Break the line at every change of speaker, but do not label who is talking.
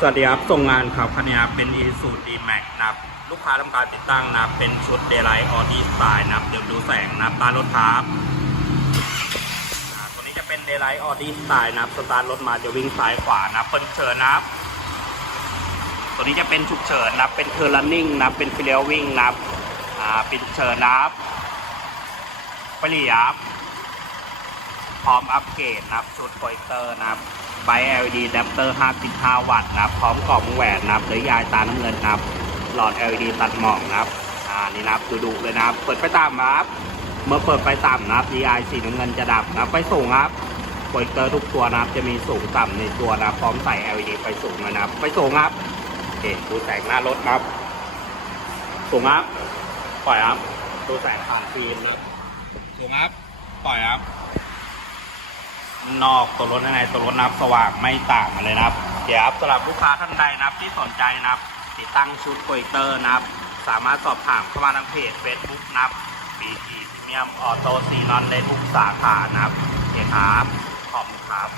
สวัสดีครับส่งงานครับคันนี้เป็น i s u d d Max นะครับลูกค้าทำการติดตั้งนับเป็นชุด Daylight Audi Style นะครับเดี๋ยวดูแสงนับตารถครับตัวนี้จะเป็น Daylight Audi Style นะครับสตาร์ทรถมาจะวิ่งซ้ายขวานับเปิดเชิญนับตัวนี้จะเป็นฉุกเฉินนะครับเป็นเทอร์ running นะครับเป็นฟิเลวิ่งนับอ่าปิดเชิญนับไปรีครับ ร้อมอัปเกรดนะครับชุดโปรเตอร์นะครับไบ LED อะแดปเตอร์ 55 วัตต์นะครับพร้อมกล่องแหวนนะครับหรือยายตาน้ำเงินนะครับหลอด LED ตัดหมอกนะครับอ่านี่นะครับดุเลยนะครับ เปิดไฟต่ำนะครับเมื่อเปิดไฟต่ำนะครับ DI สีน้ำเงินจะดับนะครับไฟสูงครับโปรเตอร์ทุกตัวนะครับจะมีสูงต่ำในตัวนะครับพร้อมใส่ LED ไฟสูงนะครับไฟสูงครับโอเคดูแสงหน้ารถนะครับ สูงครับปล่อยครับดูแสงผ่านฟิล์มรถสูงครับปล่อยครับ นอกตัวรถในตัวรถนับสว่างไม่ต่างกันเลยนะครับ เดี๋ยวสำหรับลูกค้าท่านใดนะครับที่สนใจนะครับ ติดตั้งชุดโปรเจคเตอร์นะครับ สามารถสอบถามเข้ามาทางเพจ Facebook นะครับ BG Premium Auto ซีนอนในทุกสาขานะครับโอเคครับขอบคุณครับ